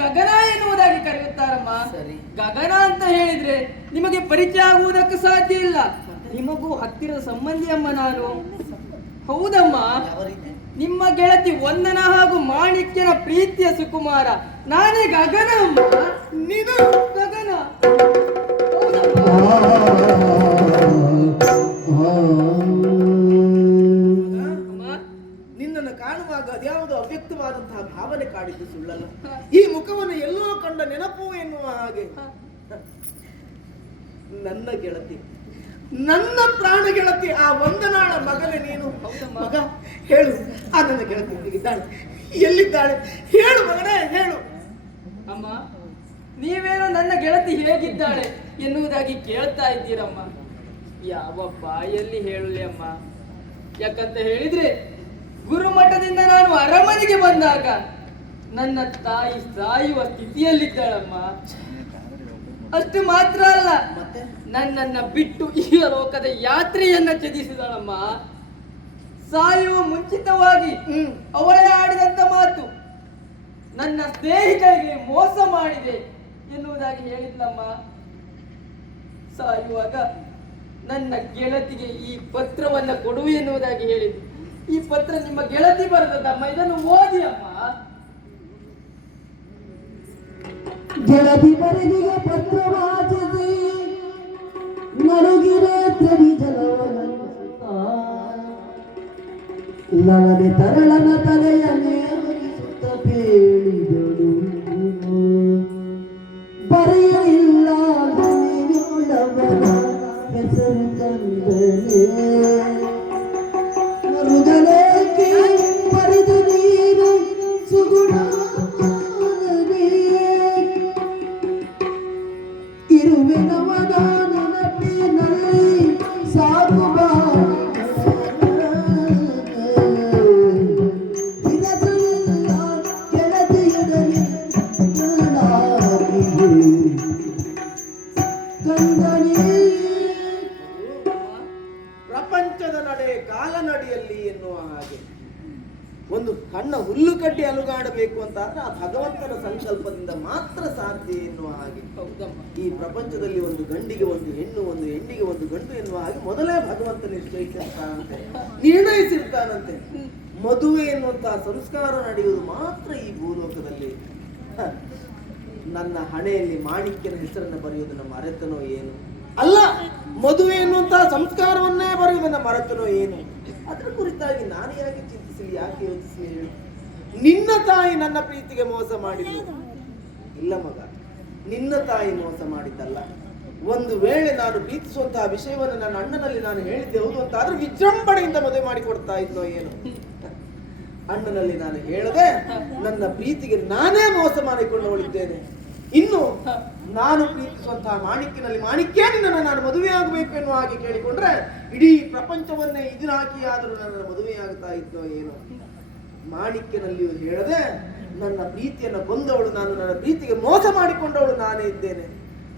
ಗಗನ ಎನ್ನುವುದಾಗಿ ಕರೆಯುತ್ತಾರಮ್ಮ. ಗಗನ ಅಂತ ಹೇಳಿದ್ರೆ ನಿಮಗೆ ಪರಿಚಯ ಆಗುವುದಕ್ಕೆ ಸಾಧ್ಯ ಇಲ್ಲ. ನಿಮಗೂ ಹತ್ತಿರದ ಸಂಬಂಧಿಯಮ್ಮ ನಾನು. ಹೌದಮ್ಮ. ನಿಮ್ಮ ಗೆಳತಿ ವಂದನ ಹಾಗೂ ಮಾಣಿಕ್ಯನ ಪ್ರೀತಿಯ ಸುಕುಮಾರ. ನಾನೇ ಗಗನ. ಗಗನ ಭಾವನೆ ಕಾಡಿದ್ದು ಸುಳ್ಳಲ್ಲ. ಈ ಮುಖವನ್ನು ಎಲ್ಲೋ ಕಂಡ ನೆನಪು ಎನ್ನುವ ಹಾಗೆ. ನನ್ನ ಗೆಳತಿ ನನ್ನ ಪ್ರಾಣ ಗೆಳತಿ ಆ ವಂದನಾಳ ಮಗನೇ ನೀನು. ಮಗ ಹೇಳು. ಆ ನನ್ನ ಗೆಳತಿ ಹೇಗಿದ್ದಾಳೆ ಎಲ್ಲಿದ್ದಾಳೆ? ಹೇಳು ಮಗನೇ ಹೇಳು. ಅಮ್ಮ ನೀವೇನೋ ನನ್ನ ಗೆಳತಿ ಹೇಗಿದ್ದಾಳೆ ಎನ್ನುವುದಾಗಿ ಕೇಳ್ತಾ ಇದ್ದೀರಮ್ಮ. ಯಾವ ಬಾಯಲ್ಲಿ ಹೇಳಲಿ ಅಮ್ಮ. ಯಾಕಂತ ಹೇಳಿದ್ರೆ ಗುರುಮಠದಿಂದ ನಾನು ಅರಮನೆಗೆ ಬಂದಾಗ ನನ್ನ ತಾಯಿ ಸಾಯುವ ಸ್ಥಿತಿಯಲ್ಲಿದ್ದಾಳಮ್ಮ. ಅಷ್ಟು ಮಾತ್ರ ಅಲ್ಲ ನನ್ನನ್ನ ಬಿಟ್ಟು ಈ ಲೋಕದ ಯಾತ್ರೆಯನ್ನ ತ್ಯಜಿಸಿದಳಮ್ಮ. ಸಾಯುವ ಮುಂಚಿತವಾಗಿ ಅವರೇ ಅವಳೇ ಆಡಿದಂತ ಮಾತು. ನನ್ನ ಸ್ನೇಹಿತರಿಗೆ ಮೋಸ ಮಾಡಿದೆ ಎನ್ನುವುದಾಗಿ ಹೇಳಿದ್ಲಮ್ಮ. ಸಾಯುವಾಗ ನನ್ನ ಗೆಳತಿಗೆ ಈ ಪತ್ರವನ್ನ ಕೊಡು ಎನ್ನುವುದಾಗಿ ಹೇಳಿದ್ದು ಈ ಪತ್ರ ನಿಮ್ಮ ಗೆಳತಿ ಬರೆದದ್ದಮ್ಮ ಇದನ್ನು ಓದಿ ಅಮ್ಮ ಬರೆದಿಗ ಪತ್ರ ವಾಚಿಸಿ ನಡುಗಿರೆ ತ್ರವಿ ಜಲವನಂತ ಲಲನೆ ತರಳನ ತಲೆಯ ಮೇಲಿಸುತ್ತ ಬೇಡಿದಳು ಬರೆಯಲಿಲ್ಲ ಹೆಸರು ಕಂದನೆ ಸಾಧು ಮೊದಲೇ ಭಗವಂತ ನಿಶ್ಚಯಿಸಿರ್ತಾನಂತೆ ನಿರ್ಣಯಿಸಿರ್ತಾನಂತೆ. ಮದುವೆ ಎನ್ನುವಂತಹ ಸಂಸ್ಕಾರ ನಡೆಯುವುದು ಮಾತ್ರ ಈ ಭೂಲೋಕದಲ್ಲಿ. ನನ್ನ ಹಣೆಯಲ್ಲಿ ಮಾಣಿಕ್ಯನ ಹೆಸರನ್ನು ಬರೆಯುವುದು ನಮ್ಮ ಅರೆತನೋ ಏನು? ಅಲ್ಲ, ಮದುವೆ ಎನ್ನುವಂತಹ ಸಂಸ್ಕಾರವನ್ನೇ ಬರೆಯುವುದು ನಮ್ಮ ಅರೆತನೋ ಏನು? ಅದರ ಕುರಿತಾಗಿ ನಾನು ಯಾಕೆ ಚಿಂತಿಸಲಿ ಯಾಕೆ ಯೋಚಿಸಲಿ ನಿನ್ನ ತಾಯಿ ನನ್ನ ಪ್ರೀತಿಗೆ ಮೋಸ ಮಾಡಿದ್ದು. ಇಲ್ಲ ಮಗ, ನಿನ್ನ ತಾಯಿ ಮೋಸ ಮಾಡಿದ್ದಲ್ಲ. ಒಂದು ವೇಳೆ ನಾನು ಪ್ರೀತಿಸುವಂತಹ ವಿಷಯವನ್ನು ನನ್ನ ಅಣ್ಣನಲ್ಲಿ ನಾನು ಹೇಳಿದ್ದೆ, ಹೌದು ಅಂತ ಆದ್ರೆ ವಿಜೃಂಭಣೆಯಿಂದ ಮದುವೆ ಮಾಡಿಕೊಡ್ತಾ ಇದ್ನೋ ಏನು. ಅಣ್ಣನಲ್ಲಿ ನಾನು ಹೇಳದೆ ನನ್ನ ಪ್ರೀತಿಗೆ ನಾನೇ ಮೋಸ ಮಾಡಿಕೊಂಡವಳಿದ್ದೇನೆ ಇನ್ನು ನಾನು ಪ್ರೀತಿಸುವಂತಹ ಮಾಣಿಕ್ಯನಲ್ಲಿ ಮಾಣಿಕ್ಯ ನಿನ್ನ ನಾನು ಮದುವೆ ಆಗಬೇಕು ಎನ್ನುವ ಹಾಗೆ ಕೇಳಿಕೊಂಡ್ರೆ ಇಡೀ ಪ್ರಪಂಚವನ್ನೇ ಇದನ್ನ ಹಾಕಿ ಆದರೂ ನನ್ನ ಮದುವೆ ಆಗ್ತಾ ಇದ್ನೋ ಏನು. ಮಾಣಿಕ್ಯನಲ್ಲಿಯೂ ಹೇಳದೆ ನನ್ನ ಪ್ರೀತಿಯನ್ನು ಕೊಂದವಳು, ನಾನು ನನ್ನ ಪ್ರೀತಿಗೆ ಮೋಸ ಮಾಡಿಕೊಂಡವಳು ನಾನೇ ಇದ್ದೇನೆ.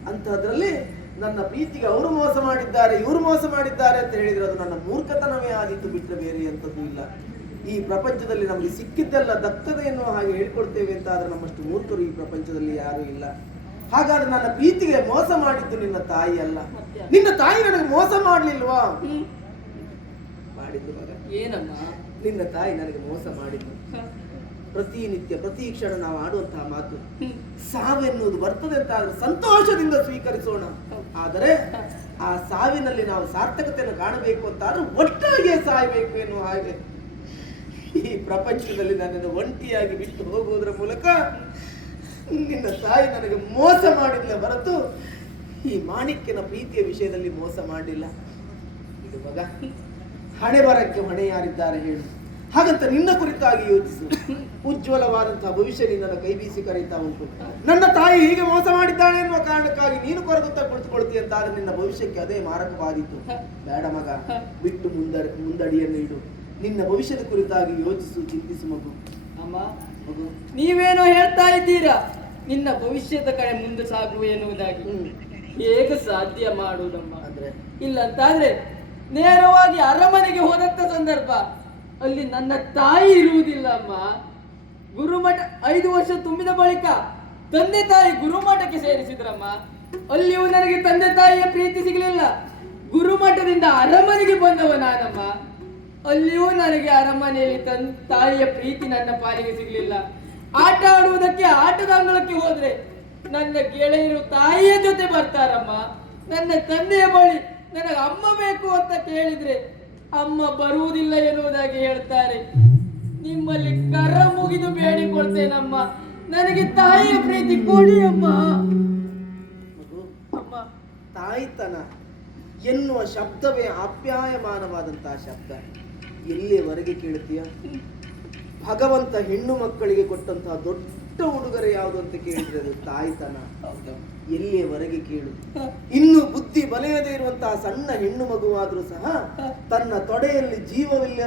ಅಂತಹದ್ರಲ್ಲಿ ನನ್ನ ಪ್ರೀತಿಗೆ ಅವರು ಮೋಸ ಮಾಡಿದ್ದಾರೆ ಇವರು ಮೋಸ ಮಾಡಿದ್ದಾರೆ ಅಂತ ಹೇಳಿದ್ರೆ ಅದು ನನ್ನ ಮೂರ್ಖತನವೇ ಆದಿತ್ತು ಬಿಟ್ಟರೆ ಬೇರೆ ಎಂಥದ್ದು ಇಲ್ಲ. ಈ ಪ್ರಪಂಚದಲ್ಲಿ ನಮಗೆ ಸಿಕ್ಕಿದ್ದೆಲ್ಲ ದತ್ತದ ಎನ್ನುವ ಹಾಗೆ ಹೇಳ್ಕೊಡ್ತೇವೆ ಅಂತ ಆದ್ರೆ ನಮ್ಮಷ್ಟು ಮೂರ್ಖರು ಈ ಪ್ರಪಂಚದಲ್ಲಿ ಯಾರೂ ಇಲ್ಲ. ಹಾಗಾದ್ರೆ ನನ್ನ ಪ್ರೀತಿಗೆ ಮೋಸ ಮಾಡಿದ್ದು ನಿನ್ನ ತಾಯಿ ಅಲ್ಲ. ನಿನ್ನ ತಾಯಿ ನನಗೆ ಮೋಸ ಮಾಡ್ಲಿಲ್ವಾ? ಮಾಡಿದ್ದು ಮಗ. ಏನಮ್ಮ? ನಿನ್ನ ತಾಯಿ ನನಗೆ ಮೋಸ ಮಾಡಿದ್ದು. ಪ್ರತಿನಿತ್ಯ ಪ್ರತಿ ಕ್ಷಣ ನಾವು ಆಡುವಂತಹ ಮಾತು. ಸಾವೆನ್ನುವುದು ಬರ್ತದೆ ಅಂತ ಆದ್ರೆ ಸಂತೋಷದಿಂದ ಸ್ವೀಕರಿಸೋಣ. ಆದರೆ ಆ ಸಾವಿನಲ್ಲಿ ನಾವು ಸಾರ್ಥಕತೆಯನ್ನು ಕಾಣಬೇಕು ಅಂತ ಆದ್ರೆ ಒಟ್ಟಾಗಿಯೇ ಸಾಯಬೇಕು ಎನ್ನುವ ಹಾಗೆ. ಈ ಪ್ರಪಂಚದಲ್ಲಿ ನನ್ನನ್ನು ಒಂಟಿಯಾಗಿ ಬಿಟ್ಟು ಹೋಗುವುದರ ಮೂಲಕ ನಿನ್ನ ತಾಯಿ ನನಗೆ ಮೋಸ ಮಾಡಿಲ್ಲ ಹೊರತು ಈ ಮಾಣಿಕ್ಯನ ಪ್ರೀತಿಯ ವಿಷಯದಲ್ಲಿ ಮೋಸ ಮಾಡಿಲ್ಲ. ಇದು ಮಗ ಹಣೆ ಬರಕ್ಕೆ ಹೊಣೆ ಯಾರಿದ್ದಾರೆ ಹೇಳು. ಹಾಗಂತ ನಿನ್ನ ಕುರಿತಾಗಿ ಯೋಚಿಸು. ಉಜ್ವಲವಾದಂತಹ ಭವಿಷ್ಯ ನಿನ್ನನ್ನು ಕೈ ಬೀಸಿ ಕರೀತಾ ಉಂಟು. ನನ್ನ ತಾಯಿ ಹೀಗೆ ಮೋಸ ಮಾಡಿದ್ದಾಳೆ ಎನ್ನುವ ಕಾರಣಕ್ಕಾಗಿ ನೀನು ಕೊರಗುತ್ತಾ ಕುಳಿತುಕೊಳ್ತೀಯ ಅಂತ ಆದ್ರೆ ನಿನ್ನ ಭವಿಷ್ಯಕ್ಕೆ ಅದೇ ಮಾರಕವಾದೀತು. ಬೇಡ ಮಗ ಬಿಟ್ಟು ಮುಂದ ಮುಂದಡಿಯನ್ನು ಇಡು. ನಿನ್ನ ಭವಿಷ್ಯದ ಕುರಿತಾಗಿ ಯೋಚಿಸು ಚಿಂತಿಸು ಮಗು. ಅಮ್ಮ ಮಗು. ನೀವೇನೋ ಹೇಳ್ತಾ ಇದ್ದೀರಾ? ನಿನ್ನ ಭವಿಷ್ಯದ ಕಡೆ ಮುಂದೆ ಸಾಗುವ ಎನ್ನುವುದಾಗಿ. ಹೇಗೆ ಸಾಧ್ಯ ಮಾಡುವುದಮ್ಮ? ಅಂದ್ರೆ? ಇಲ್ಲ ಅಂತಾದ್ರೆ ನೇರವಾಗಿ ಅರಮನೆಗೆ ಹೋದಂತ ಸಂದರ್ಭ. ಅಲ್ಲಿ ನನ್ನ ತಾಯಿ ಇರುವುದಿಲ್ಲ, ಅಮ್ಮ. ಗುರುಮಠ ಐದು ವರ್ಷ ತುಂಬಿದ ಬಳಿಕ ತಂದೆ ತಾಯಿ ಗುರುಮಠಕ್ಕೆ ಸೇರಿಸಿದ್ರಮ್ಮ. ಅಲ್ಲಿಯೂ ನನಗೆ ತಂದೆ ತಾಯಿಯ ಪ್ರೀತಿ ಸಿಗಲಿಲ್ಲ. ಗುರುಮಠದಿಂದ ಅರಮನೆಗೆ ಬಂದವ ನಾನಮ್ಮ. ಅಲ್ಲಿಯೂ ನನಗೆ ಅರಮನೆಯಲ್ಲಿ ತನ್ ತಾಯಿಯ ಪ್ರೀತಿ ನನ್ನ ಪಾಲಿಗೆ ಸಿಗಲಿಲ್ಲ. ಆಟ ಆಡುವುದಕ್ಕೆ ಆಟದ ಅಂಗಳಕ್ಕೆ ಹೋದ್ರೆ ನನ್ನ ಗೆಳೆಯರು ತಾಯಿಯ ಜೊತೆ ಬರ್ತಾರಮ್ಮ. ನನ್ನ ತಂದೆಯ ಬಳಿ ನನಗೆ ಅಮ್ಮ ಬೇಕು ಅಂತ ಕೇಳಿದ್ರೆ ಅಮ್ಮ ಬರುವುದಿಲ್ಲ ಎನ್ನುವುದಾಗಿ ಹೇಳ್ತಾರೆ. ನಿಮ್ಮಲ್ಲಿ ಕರ ಮುಗಿದು ಬೇಡಿಕೊಳ್ತೇನಮ್ಮ. ನನಗೆ ತಾಯಿಯ ಪ್ರೀತಿ ಕೊಡಿ ಅಮ್ಮ. ಅಮ್ಮ, ತಾಯಿತನ ಎನ್ನುವ ಶಬ್ದವೇ ಆಪ್ಯಾಯಮಾನವಾದಂತಹ ಶಬ್ದ. ಎಲ್ಲಿಯವರೆಗೆ ಕೇಳ್ತೀಯ? ಭಗವಂತ ಹೆಣ್ಣು ಮಕ್ಕಳಿಗೆ ಕೊಟ್ಟಂತಹ ದೊಡ್ಡ ಉಡುಗೊರೆ ಯಾವುದು ಅಂತ ಕೇಳಿದ್ರೆ ಅದು ತಾಯ್ತನ. ಎಲ್ಲಿಯವರೆಗೆ ಕೇಳು. ಇನ್ನು ಬುದ್ಧಿ ಬಲೆಯದೇ ಇರುವಂತಹ ಸಣ್ಣ ಹೆಣ್ಣು ಮಗುವಾದ್ರೂ ಸಹ ತನ್ನ ತೊಡೆಯಲ್ಲಿ ಜೀವವಿಲ್ಲ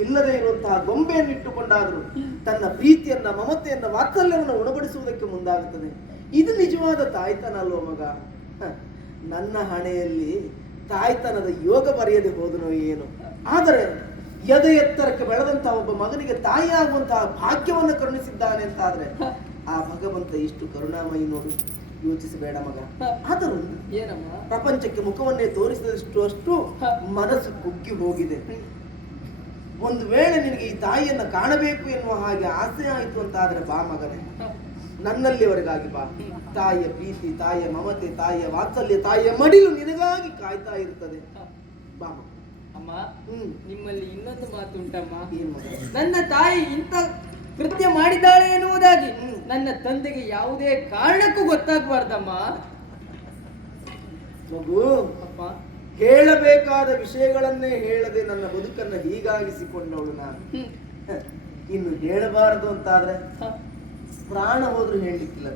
ಇಲ್ಲದೆ ಇರುವಂತಹ ಗೊಂಬೆಯನ್ನು ಇಟ್ಟುಕೊಂಡಾದ್ರೂ ತನ್ನ ಪ್ರೀತಿಯನ್ನ ಮಮತೆಯನ್ನ ವಾತ್ಸಲ್ಯವನ್ನು ಉಣಬಡಿಸುವುದಕ್ಕೆ ಮುಂದಾಗುತ್ತದೆ. ಇದು ನಿಜವಾದ ತಾಯ್ತನ ಅಲ್ವ ಮಗ? ನನ್ನ ಹಣೆಯಲ್ಲಿ ತಾಯ್ತನದ ಯೋಗ ಬರೆಯದೆ ಹೋದನೋ ಏನು. ಆದರೆ ಎದೆ ಎತ್ತರಕ್ಕೆ ಬೆಳೆದಂತಹ ಒಬ್ಬ ಮಗನಿಗೆ ತಾಯಿಯಾಗುವಂತಹ ಭಾಗ್ಯವನ್ನು ಕರುಣಿಸಿದ್ದಾನೆ ಅಂತಾದ್ರೆ ಆ ಭಗವಂತ ಇಷ್ಟು ಕರುಣಾಮಯಿ ನೋಡು ಯೋಚಿಸಬೇಡ ಮಗ. ಆದರೂ ಪ್ರಪಂಚಕ್ಕೆ ಮುಖವನ್ನೇ ತೋರಿಸಿದಷ್ಟು ಅಷ್ಟು ಮನಸ್ಸು ಕುಗ್ಗಿ ಹೋಗಿದೆ. ಒಂದು ವೇಳೆ ನಿನಗೆ ಈ ತಾಯಿಯನ್ನ ಕಾಣಬೇಕು ಎನ್ನುವ ಹಾಗೆ ಆಸೆ ಆಯಿತು ಅಂತಾದ್ರೆ ಬಾ ಮಗನೇ. ನನ್ನಲ್ಲಿವರೆಗಾಗಿ ಬಾ. ತಾಯಿಯ ಪ್ರೀತಿ ತಾಯಿಯ ಮಮತೆ ತಾಯಿಯ ವಾತ್ಸಲ್ಯ ತಾಯಿಯ ಮಡಿಲು ನಿನಗಾಗಿ ಕಾಯ್ತಾ ಇರ್ತದೆ. ಬಾ ಮಗ. ಅಮ್ಮ ಹ್ಮ್. ನಿಮ್ಮಲ್ಲಿ ಇನ್ನೊಂದು ಮಾತು ಉಂಟಮ್ಮ. ಏನ್ ನನ್ನ ತಾಯಿ ಇಂಥ ಕೃತ್ಯ ಮಾಡಿದ್ದಾಳೆ ಎನ್ನುವುದಾಗಿ ನನ್ನ ತಂದೆಗೆ ಯಾವುದೇ ಕಾರಣಕ್ಕೂ ಗೊತ್ತಾಗಬಾರ್ದಮ್ಮ. ಮಗು ಅಪ್ಪ. ಹೇಳಬೇಕಾದ ವಿಷಯಗಳನ್ನೇ ಹೇಳದೆ ನನ್ನ ಬದುಕನ್ನ ಹೀಗಾಗಿಸಿಕೊಂಡವಳು ನಾನು. ಇನ್ನು ಹೇಳಬಾರದು ಅಂತಾದ್ರೆ. ಪ್ರಾಣ ಹೋದ್ರೂ ಹೇಳಲಿಕ್ಕಿಲ್ಲ.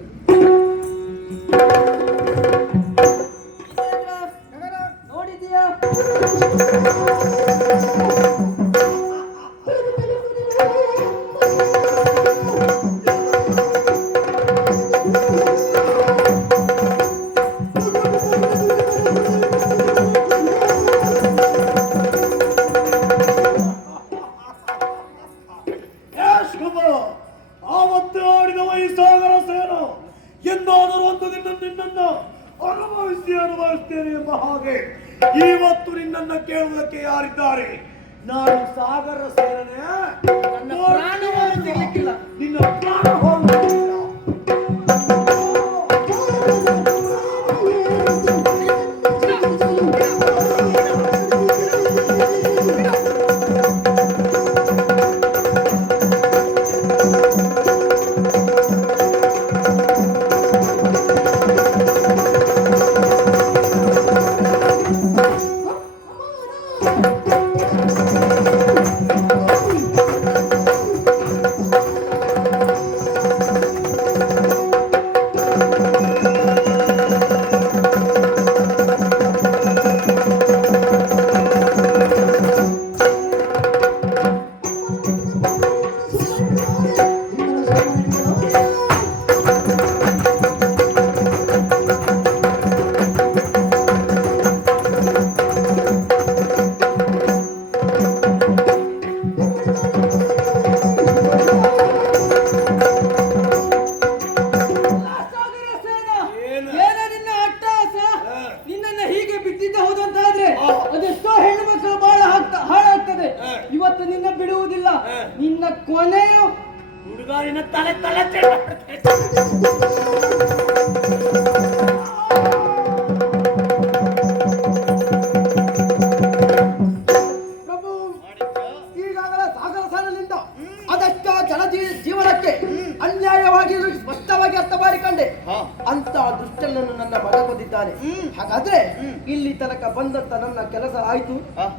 ಬಂದಂತ ನನ್ನ ಕೆಲಸ ಆಯ್ತು.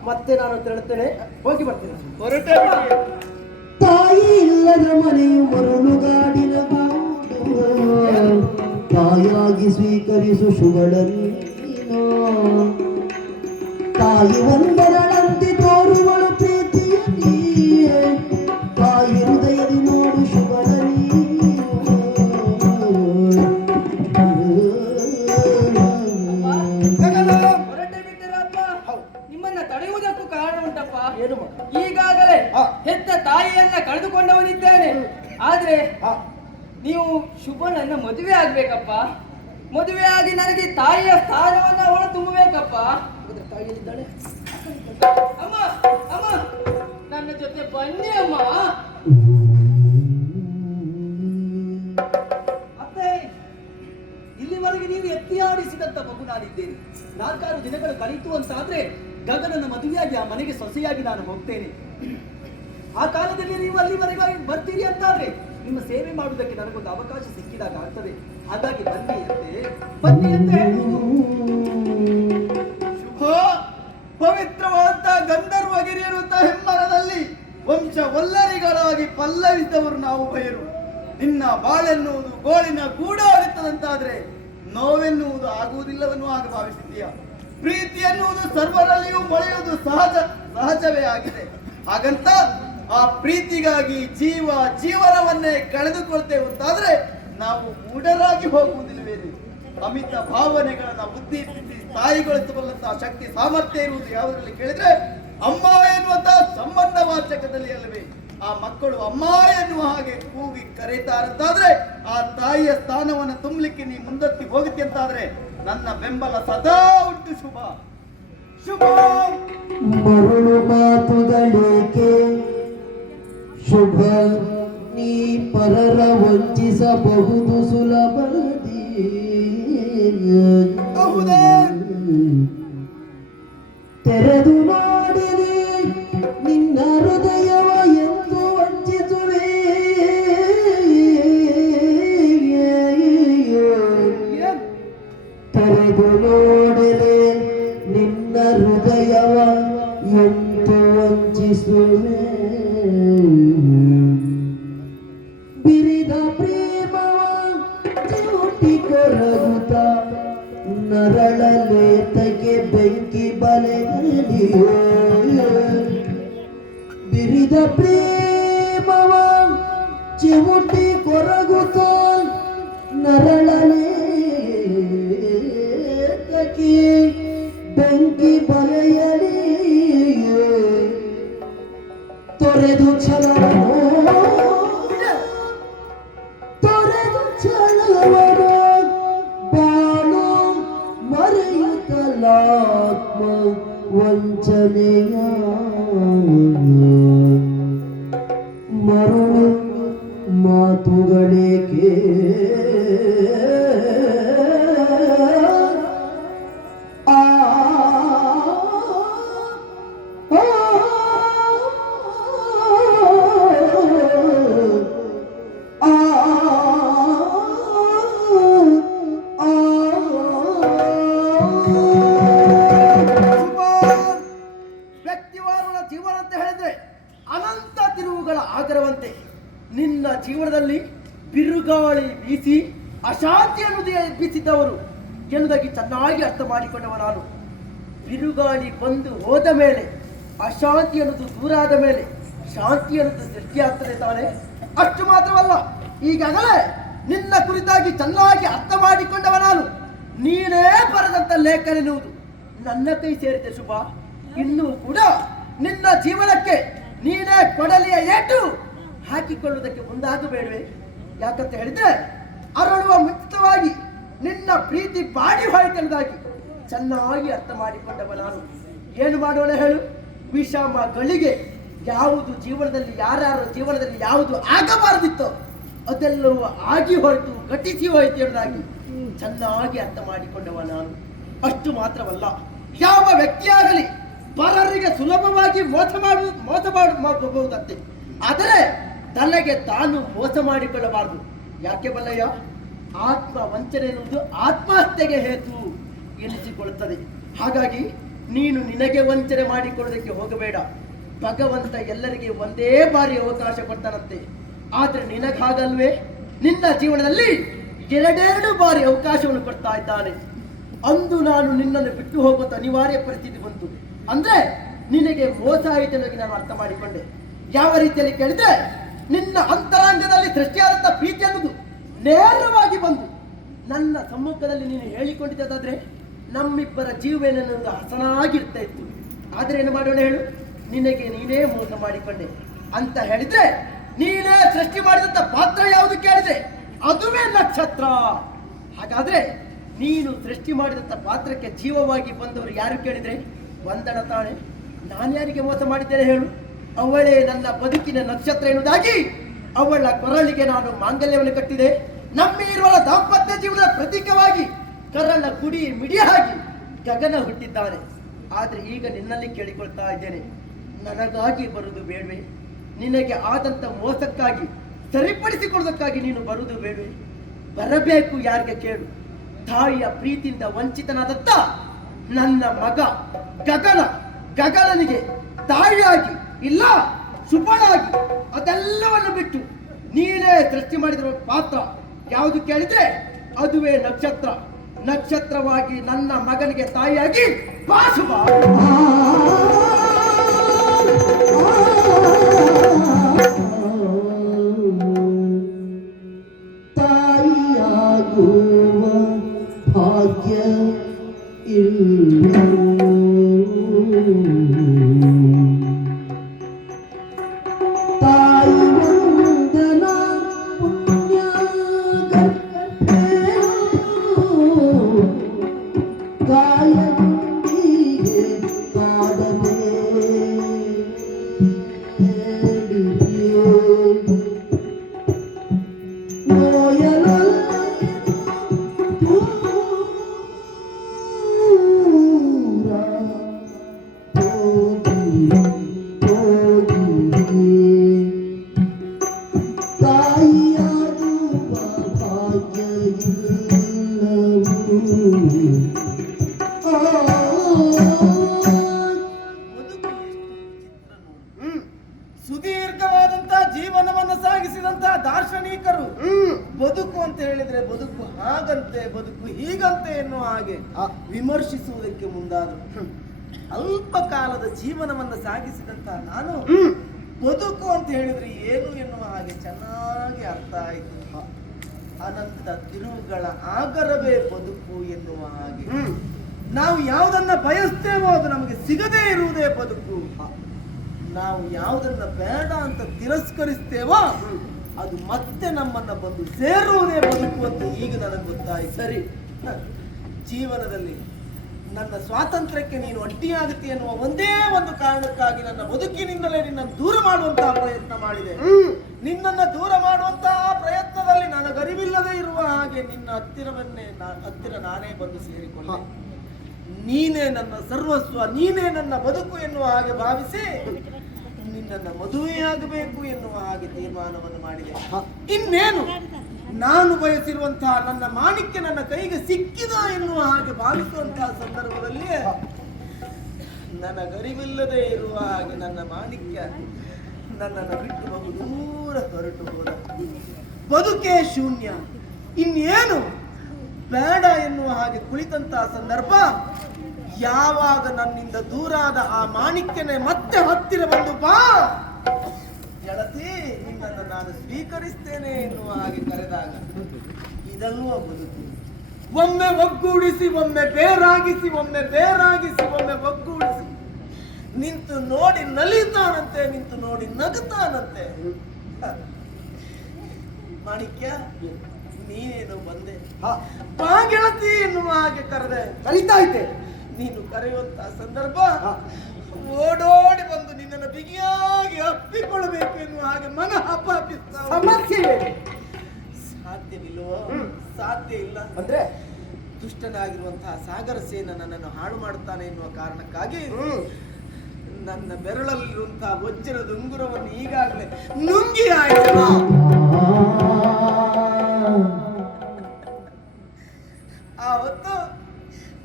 ಮತ್ತೆ ನಾನು ತೆರಳುತ್ತೇನೆ. ಹೋಗಿ ಬರ್ತೇನೆ. ತಾಯಿ ಇಲ್ಲದ ಮನೆಯು ಮರುಳುಗಾಡಿನ. ತಾಯಾಗಿ ಸ್ವೀಕರಿಸು ಶುಗಳ ನೀನು. ತಾಯಿ ಒಂದರಳಂತೆ ಆದ್ರೆ ನೀವು ನೀವು ಶುಭನನ್ನ ಮದುವೆ ಆಗ್ಬೇಕಪ್ಪ. ಮದುವೆಯಾಗಿ ನನಗೆ ತಾಯಿಯ ಸ್ಥಾನವನ್ನ ಅವಳು ತುಂಬಬೇಕಪ್ಪ. ತಾಯಿಯಲ್ಲಿದ್ದಾಳೆ ಅಮ್ಮ ಅಮ್ಮ, ನನ್ನ ಜೊತೆ ಬನ್ನಿ ಅಮ್ಮ. ಇಲ್ಲಿವರೆಗೆ ನೀವು ಎತ್ತಿಯಾಡಿಸಿದಂತ ಮಗು ನಾನಿದ್ದೇನೆ. ನಾಲ್ಕಾರು ದಿನಗಳು ಕಳೀತು ಅಂತಾದ್ರೆ ಗಗನನ ಮದುವೆಯಾಗಿ ಆ ಮನೆಗೆ ಸೊಸೆಯಾಗಿ ನಾನು ಹೋಗ್ತೇನೆ. ಆ ಕಾಲದಲ್ಲಿ ನೀವು ಅಲ್ಲಿವರೆಗೆ ಬರ್ತೀರಿ ಅಂತಾದ್ರೆ ನಿಮ್ಮ ಸೇವೆ ಮಾಡುವುದಕ್ಕೆ ನನಗೊಂದು ಅವಕಾಶ ಸಿಕ್ಕಿದಾಗ ಆಗ್ತದೆ. ಹಾಗಾಗಿ ಬನ್ನಿ ಅಂತೆ. ಬನ್ನಿ ಅಂತ. ಹೇಳುವುದು ಶುಭ ಪವಿತ್ರವಾದ ಗಂಧರ್ವಗಿರಿ ಎನ್ನುವಂತ ಹೆಮ್ಮರದಲ್ಲಿ ವಂಶ ಒಲ್ಲರಿಗಳಾಗಿ ಪಲ್ಲವಿದ್ದವರು ನಾವು ಬಯರು ನಿನ್ನ ಬಾಳೆನ್ನುವುದು ಗೋಳಿನ ಗೂಡಾಗುತ್ತದಂತಾದ್ರೆ ನೋವೆನ್ನುವುದು ಆಗುವುದಿಲ್ಲವನ್ನು ಆಗ ಭಾವಿಸಿದ್ದೀಯ? ಪ್ರೀತಿ ಎನ್ನುವುದು ಸರ್ವರಲ್ಲಿಯೂ ಮೊಳೆಯುವುದು ಸಹಜ, ಸಹಜವೇ ಆಗಿದೆ. ಹಾಗಂತ ಆ ಪ್ರೀತಿಗಾಗಿ ಜೀವ ಜೀವನವನ್ನೇ ಕಳೆದುಕೊಳ್ತೇವೆ ಅಂತಾದ್ರೆ ನಾವು ಮೂಢರಾಗಿ ಹೋಗುವುದಿಲ್ಲವೇನು ಅಮಿತ ಭಾವನೆಗಳನ್ನ ಬುದ್ಧಿ ತಾಯಿಗೊಳಿಸಬಲ್ಲಂತಹ ಶಕ್ತಿ, ಸಾಮರ್ಥ್ಯ ಇರುವುದು ಯಾವುದರಲ್ಲಿ ಕೇಳಿದ್ರೆ ಅಮ್ಮ ಎನ್ನುವಂತಹ ಸಂಬಂಧ ವಾಚಕದಲ್ಲಿ ಅಲ್ಲವೇ. ಆ ಮಕ್ಕಳು ಅಮ್ಮ ಎನ್ನುವ ಹಾಗೆ ಕೂಗಿ ಕರೀತಾರಂತಾದ್ರೆ ಆ ತಾಯಿಯ ಸ್ಥಾನವನ್ನು ತುಂಬಲಿಕ್ಕೆ ನೀ ಮುಂದತ್ತಿ ಹೋಗುತ್ತೆ ಅಂತಾದ್ರೆ ನನ್ನ ಬೆಂಬಲ ಸದಾ ಉಂಟು, ಶುಭ. ಶುಭ. ಶುಭ. ನೀ ಪರರ ವಂಚಿಸಬಹುದು ಸುಲಭದಿ? ತೆರೆದು ನೋಡಿರಿ ನಿನ್ನ ಹೃದಯವ ಎಂದು ವಂಚಿಸುವೆ. ತೆರೆದು ನೋಡಿರಿ ನಿನ್ನ ಹೃದಯವ ಎಂದು ವಂಚಿಸುವೆ. لا أكبر وانت بيا ಅಶಾಂತಿಯನ್ನು ಬೀಸಿದ್ದವರು ಎನ್ನುವುದಾಗಿ ಚೆನ್ನಾಗಿ ಅರ್ಥ ಮಾಡಿಕೊಂಡವ ನಾನು? ಬಿರುಗಾಳಿ ಬಂದು ಹೋದ ಮೇಲೆ ಅಶಾಂತಿ ಅನ್ನೋದು ದೂರ ಆದ ಮೇಲೆ, ಶಾಂತಿ ಅನ್ನೋದು ಸೃಷ್ಟಿಯಾಗ್ತದೆ ತಾನೆ? ಅಷ್ಟು ಮಾತ್ರವಲ್ಲ, ಈಗಾಗಲೇ ನಿನ್ನ ಕುರಿತಾಗಿ ಚೆನ್ನಾಗಿ ಅರ್ಥ ಮಾಡಿಕೊಂಡವ ನಾನು. ನೀನೇ ಬರೆದಂತ ಲೇಖನ ಎನ್ನುವುದು ನನ್ನ ಕೈ ಸೇರಿದೆ ಶುಭ. ಇನ್ನೂ ಕೂಡ ನಿನ್ನ ಜೀವನಕ್ಕೆ ನೀನೇ ಕೊಡಲಿಯ ಏಟು ಹಾಕಿಕೊಳ್ಳುವುದಕ್ಕೆ ಮುಂದಾಗಬೇಡವೆ. ಯಾಕಂತ ಹೇಳಿದ್ರೆ, ಅರಳುವ ಮುಂಚಿತವಾಗಿ ನಿನ್ನ ಪ್ರೀತಿ ಬಾಡಿ ಹೋಯ್ತೆಂದಾಗಿ ಚೆನ್ನಾಗಿ ಅರ್ಥ ಮಾಡಿಕೊಂಡವ ನಾನು. ಏನು ಮಾಡೋಣ ಹೇಳು? ವಿಷಮ ಗಳಿಗೆ ಯಾವುದು ಜೀವನದಲ್ಲಿ ಯಾರ್ಯಾರ ಜೀವನದಲ್ಲಿ ಯಾವುದು ಆಗಬಾರದಿತ್ತೋ ಅದೆಲ್ಲವೂ ಆಗಿ ಹೋಯಿತು ಘಟಿಸಿ ಹೋಯ್ತು ಎಂಬುದಾಗಿ ಚೆನ್ನಾಗಿ ಅರ್ಥ ಮಾಡಿಕೊಂಡವ ನಾನು. ಅಷ್ಟು ಮಾತ್ರವಲ್ಲ, ಯಾವ ವ್ಯಕ್ತಿಯಾಗಲಿ ಪರರಿಗೆ ಸುಲಭವಾಗಿ ಮೋಸ ಮಾಡುವ ಮೋಸ ಮಾಡಬಹುದಂತೆ ಆದರೆ ತನಗೆ ತಾನು ಮೋಸ ಮಾಡಿಕೊಳ್ಳಬಾರದು. ಯಾಕೆ ಬಲ್ಲಯ್ಯ? ಆತ್ಮ ವಂಚನೆ ಎನ್ನುವುದು ಆತ್ಮಹತ್ಯೆಗೆ ಹೇತು ಎನಿಸಿಕೊಳ್ಳುತ್ತದೆ. ಹಾಗಾಗಿ ನೀನು ನಿನಗೆ ವಂಚನೆ ಮಾಡಿಕೊಳ್ಳೋದಕ್ಕೆ ಹೋಗಬೇಡ. ಭಗವಂತ ಎಲ್ಲರಿಗೆ ಒಂದೇ ಬಾರಿ ಅವಕಾಶ ಕೊಡ್ತಾನಂತೆ. ಆದ್ರೆ ನಿನಗಾಗಲ್ವೇ ನಿನ್ನ ಜೀವನದಲ್ಲಿ ಎರಡೆರಡು ಬಾರಿ ಅವಕಾಶವನ್ನು ಕೊಡ್ತಾ ಇದ್ದಾನೆ. ಅಂದು ನಾನು ನಿನ್ನನ್ನು ಬಿಟ್ಟು ಹೋಗುವಂತ ಅನಿವಾರ್ಯ ಪರಿಸ್ಥಿತಿ ಬಂತು. ಅಂದ್ರೆ ನಿನಗೆ ಮೋಸ ಆಯಿತು ನಾನು ಅರ್ಥ ಮಾಡಿಕೊಂಡೆ. ಯಾವ ರೀತಿಯಲ್ಲಿ ಕೇಳಿದ್ರೆ ನಿನ್ನ ಅಂತರಾಂಗದಲ್ಲಿ ಸೃಷ್ಟಿಯಾದಂತ ಪ್ರೀತಿ ಅನ್ನೋದು ನೇರವಾಗಿ ಬಂದು ನನ್ನ ಸಮ್ಮುಖದಲ್ಲಿ ನೀನು ಹೇಳಿಕೊಂಡಿದ್ದಾದ್ರೆ ನಮ್ಮಿಬ್ಬರ ಜೀವನನ್ನೊಂದು ಹಸನಾಗಿರ್ತಾ ಇತ್ತು. ಆದ್ರೆ ಏನು ಮಾಡೋಣ ಹೇಳು? ನಿನಗೆ ನೀನೇ ಮೋಸ ಮಾಡಿಕೊಂಡೆ. ಅಂತ ಹೇಳಿದ್ರೆ ನೀನೇ ಸೃಷ್ಟಿ ಮಾಡಿದಂತ ಪಾತ್ರ ಯಾವುದು ಕೇಳಿದೆ ಅದುವೇ ನಕ್ಷತ್ರ. ಹಾಗಾದ್ರೆ ನೀನು ಸೃಷ್ಟಿ ಮಾಡಿದಂಥ ಪಾತ್ರಕ್ಕೆ ಜೀವವಾಗಿ ಬಂದವರು ಯಾರು ಕೇಳಿದ್ರೆ? ವಂದನ ತಾಳೆ ನಾನು ಯಾರಿಗೆ ಮೋಸ ಮಾಡಿದ್ದೇನೆ ಹೇಳು? ಅವಳೇ ನನ್ನ ಬದುಕಿನ ನಕ್ಷತ್ರ ಎನ್ನುವುದಾಗಿ ಅವಳ ಕೊರಳಿಗೆ ನಾನು ಮಾಂಗಲ್ಯವನ್ನು ಕಟ್ಟಿದೆ. ನಮ್ಮಿರುವ ದಾಂಪತ್ಯ ಜೀವನದ ಪ್ರತೀಕವಾಗಿ ಕರಳ ಕುಡಿ ಮಿಡಿಯಾಗಿ ಗಗನ ಹುಟ್ಟಿದ್ದಾನೆ ಆದರೆ ಈಗ ನಿನ್ನಲ್ಲಿ ಕೇಳಿಕೊಳ್ತಾ ಇದ್ದೇನೆ, ನನಗಾಗಿ ಬರುವುದು ಬೇಡವೆ? ನಿನಗೆ ಆದಂತ ಮೋಸಕ್ಕಾಗಿ ಸರಿಪಡಿಸಿಕೊಳ್ಳೋದಕ್ಕಾಗಿ ನೀನು ಬರುವುದು ಬೇಡವೆ? ಬರಬೇಕು ಯಾರಿಗೆ ಕೇಳು? ತಾಯಿಯ ಪ್ರೀತಿಯಿಂದ ವಂಚಿತನಾದತ್ತ ನನ್ನ ಮಗ ಗಗನ, ಗಗನನಿಗೆ ತಾಯಿಯಾಗಿ ಇಲ್ಲ ಸುಪಣಾಗಿ ಅದೆಲ್ಲವನ್ನು ಬಿಟ್ಟು ನೀನೇ ಸೃಷ್ಟಿ ಮಾಡಿದ ಪಾತ್ರ. ಯಾವುದು ಕೇಳಿದ್ರೆ ಅದುವೇ ನಕ್ಷತ್ರ. ನಕ್ಷತ್ರವಾಗಿ ನನ್ನ ಮಗನಿಗೆ ತಾಯಿಯಾಗಿ ಬಾಸುವ ತಾಯಿಯಾಗುವ ಭಾಗ್ಯ ಇಲ್ಲ. ಸುದೀರ್ಘವಾದಂತಹ ಜೀವನವನ್ನು ಸಾಗಿಸಿದಂತಹ ದಾರ್ಶನಿಕರು. ಬದುಕು ಅಂತ ಹೇಳಿದ್ರೆ ಬದುಕು ಹಾಗಂತೆ ಬದುಕು ಹೀಗಂತೆ ಎನ್ನುವ ಹಾಗೆ ವಿಮರ್ಶಿಸುವುದಕ್ಕೆ ಮುಂದಾದರು ಅಲ್ಪ ಕಾಲದ ಜೀವನವನ್ನು ಸಾಗಿಸಿದಂತಹ ನಾನು ಬದುಕು ಅಂತ ಹೇಳಿದ್ರೆ ಏನು ಎನ್ನುವ ಹಾಗೆ ಚೆನ್ನಾಗಿ ಅರ್ಥ ಆಯಿತು. ಅನಂತ ತಿರುವುಗಳ ಆಗರವೇ ಬದುಕು ಎನ್ನುವ ಹಾಗೆ. ನಾವು ಯಾವುದನ್ನ ಬಯಸ್ತೇವೋ ಅದು ನಮಗೆ ಸಿಗದೇ ಇರುವುದೇ ಬದುಕು. ನಾವು ಯಾವುದನ್ನ ಬೇಡ ಅಂತ ತಿರಸ್ಕರಿಸ್ತೇವೋ ಅದು ಮತ್ತೆ ನಮ್ಮನ್ನ ಬಂದು ಸೇರುವುದೇ ಬದುಕು ಅಂತ ಈಗ ನನಗೆ ಗೊತ್ತಾಯ್ತು. ಸರಿ. ಜೀವನದಲ್ಲಿ ನನ್ನ ಸ್ವಾತಂತ್ರ್ಯಕ್ಕೆ ನೀನು ಅಡ್ಡಿಯಾಗುತ್ತೆ ಎನ್ನುವ ಒಂದೇ ಒಂದು ಕಾರಣಕ್ಕಾಗಿ ನನ್ನ ಬದುಕಿನಿಂದಲೇ ನಿನ್ನನ್ನು ದೂರ ಮಾಡುವಂತಹ ಪ್ರಯತ್ನ ಮಾಡಿದೆ. ನಿನ್ನನ್ನ ದೂರ ಮಾಡುವಂತಹ ಪ್ರಯತ್ನದಲ್ಲಿ ನನಗರಿವಿಲ್ಲದೆ ಇರುವ ಹಾಗೆ ನಿನ್ನ ಹತ್ತಿರವನ್ನೇ ಹತ್ತಿರ ನಾನೇ ಬಂದು ಸೇರಿಕೊಂಡೆ ನೀನೇ ನನ್ನ ಸರ್ವಸ್ವ ನೀನೇ ನನ್ನ ಬದುಕು ಎನ್ನುವ ಹಾಗೆ ಭಾವಿಸಿ ನಿನ್ನನ್ನು ಮದುವೆಯಾಗಬೇಕು ಎನ್ನುವ ಹಾಗೆ ತೀರ್ಮಾನವನ್ನು ಮಾಡಿದೆ. ಇನ್ನೇನು? ನಾನು ಬಯಸಿರುವಂತಹ ನನ್ನ ಮಾಣಿಕ್ಯ ನನ್ನ ಕೈಗೆ ಸಿಕ್ಕಿದ ಎನ್ನುವ ಹಾಗೆ ಭಾವಿಸುವಂತಹ ಸಂದರ್ಭದಲ್ಲಿ ನನಗರಿವಿಲ್ಲದೆ ಇರುವ ಹಾಗೆ ನನ್ನ ಮಾಣಿಕ್ಯ ನನ್ನನ್ನು ಬಿಟ್ಟು ಬಹು ದೂರ ಹೊರಟು ಹೋದ. ಬದುಕೇ ಶೂನ್ಯ. ಇನ್ನೇನು? ಬೇಡ ಎನ್ನುವ ಹಾಗೆ ಕುಳಿತಂತಹ ಸಂದರ್ಭ ಯಾವಾಗ ನನ್ನಿಂದ ದೂರಾದ ಆ ಮಾಣಿಕ್ಯನೇ ಮತ್ತೆ ಹತ್ತಿರ ಬಂದು ಬಾ. ನಾನು ಸ್ವೀಕರಿಸ್ತೇನೆ ಎನ್ನುವ ಹಾಗೆ ಕರೆದಾಗ ಇದಲ್ಲೂ ಬದುಕು ಒಮ್ಮೆ ಒಗ್ಗೂಡಿಸಿ ಒಮ್ಮೆ ಬೇರಾಗಿಸಿ ಒಮ್ಮೆ ಬೇರಾಗಿಸಿ ಒಮ್ಮೆ ಒಗ್ಗೂಡಿಸಿ. ನಿಂತು ನೋಡಿ ನಲಿತಾನಂತೆ ನಿಂತು ನೋಡಿ ನಗುತ್ತಾನಂತೆ. ಮಾಣಿಕ್ಯ ನೀನೇನು ಬಂದೆ. ಬಾ ಗೆಳತಿ ಎನ್ನುವ ಹಾಗೆ ಕರೆದೆ. ಕಲಿತಾ ಇದ್ದೆ. ನೀನು ಕರೆಯುವಂತ ಸಂದರ್ಭ ಓಡೋಡಿ ಬಂದು ನಿನ್ನನ್ನು ಬಿಗಿಯಾಗಿ ಅಪ್ಪಿಕೊಳ್ಳಬೇಕು ಎನ್ನುವ ಹಾಗೆ ಮನ ಸಾಧ್ಯ ಇಲ್ಲ. ಅಂದ್ರೆ? ದುಷ್ಟನಾಗಿರುವಂತಹ ಸಾಗರ ಸೇನ ನನ್ನನ್ನು ಹಾಳು ಮಾಡುತ್ತಾನೆ ಎನ್ನುವ ಕಾರಣಕ್ಕಾಗಿ ನನ್ನ ಬೆರಳಲ್ಲಿರುವಂತಹ ವಜ್ರದ ಉಂಗುರವನ್ನು ಈಗಾಗಲೇ ನುಂಗಿ ಆಯ್ತಲ್ಲ ಆ ಹೊತ್ತು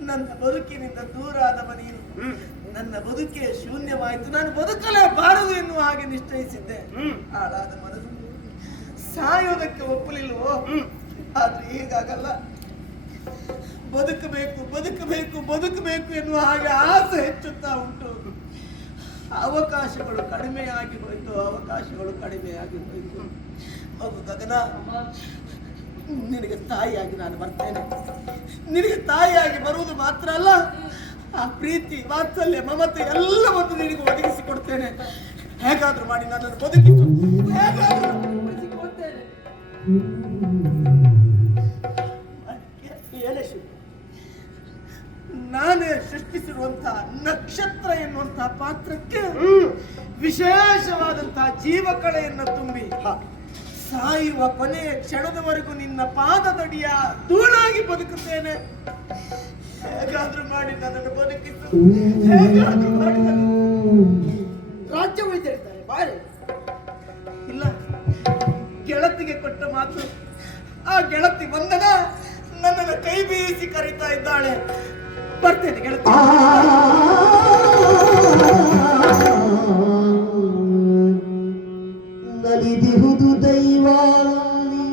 ನನ್ನ ಬದುಕಿನಿಂದ ದೂರ ಆದವ ನೀನು. ನನ್ನ ಬದುಕೆ ಶೂನ್ಯವಾಯಿತು. ನಾನು ಬದುಕಲೇಬಾರದು ಎನ್ನುವ ಹಾಗೆ ನಿಶ್ಚಯಿಸಿದ್ದೆ. ಹಾಳಾದ ಮನಸ್ಸು. ಸಾಯೋದಕ್ಕೆ ಒಪ್ಪಲಿಲ್ವೋ ಆದ್ರೆ ಈಗಾಗಲ್ಲ ಬದುಕಬೇಕು ಬದುಕಬೇಕು ಬದುಕಬೇಕು ಎನ್ನುವ ಹಾಗೆ ಆಸೆ ಹೆಚ್ಚುತ್ತಾ ಉಂಟು. ಅವಕಾಶಗಳು ಕಡಿಮೆಯಾಗಿ ಹೋಯಿತು, ಅವಕಾಶಗಳು ಕಡಿಮೆಯಾಗಿ ಹೋಯಿತು. ಮಗು ಗಗನ. ನಿನಗೆ ತಾಯಿಯಾಗಿ ನಾನು ಬರ್ತೇನೆ. ನಿನಗೆ ತಾಯಿಯಾಗಿ ಬರುವುದು ಮಾತ್ರ ಅಲ್ಲ, ಆ ಪ್ರೀತಿ, ವಾತ್ಸಲ್ಯ, ಮಮತೆ ಎಲ್ಲವನ್ನು ನಿನಗೆ ಒದಗಿಸಿ ಕೊಡ್ತೇನೆ. ಹೇಗಾದ್ರೂ ಮಾಡಿ ನನ್ನನ್ನು ಬದುಕಿತು ಹೇಗಾದ್ರೂ. ನಾನೇ ಸೃಷ್ಟಿಸಿರುವಂತಹ ನಕ್ಷತ್ರ ಎನ್ನುವಂತಹ ಪಾತ್ರಕ್ಕೆ ವಿಶೇಷವಾದಂತಹ ಜೀವಕಳೆಯನ್ನು ತುಂಬಿ ಸಾಯುವ ಕೊನೆಯ ಕ್ಷಣದವರೆಗೂ ನಿನ್ನ ಪಾದದಡಿಯ ಧೂಳಾಗಿ ಬದುಕುತ್ತೇನೆ. ಹೇಗಾದ್ರೂ ಮಾಡಿ ನನ್ನನ್ನು ಬದುಕಿದ್ದು ಹೇಗಾದ್ರೂ ಮಾಡಿ ನನ್ನನ್ನು- ರಾಜ್ಯ ವೈದ್ಯರಿದ್ದಾರೆ ಬಾರಿ. ಗೆಳತಿಗೆ ಕೊಟ್ಟ ಮಾತು, ಆ ಗೆಳತಿ ಬಂದನ ನನ್ನನ್ನು ಕೈ ಬೀಸಿ ಕರೀತಾ ಇದ್ದಾಳೆ. ಬರ್ತೇನೆ ಗೆಳತಿ. ನಲಿದಿಹುದು ದೈವಾಲಿ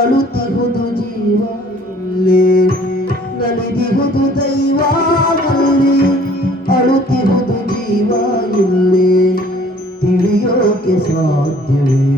ಅಳುತ್ತಿಹುದು ಜೀವಲ್ಲಿ. ನಲಿದಿಹುದು ದೈವಾಲಿ ಅಳುತ್ತಿಹುದು ಜೀವ ಇಲ್ಲಿ ತಿಳಿಯೋಕೆ ಸಾಧ್ಯವೇನು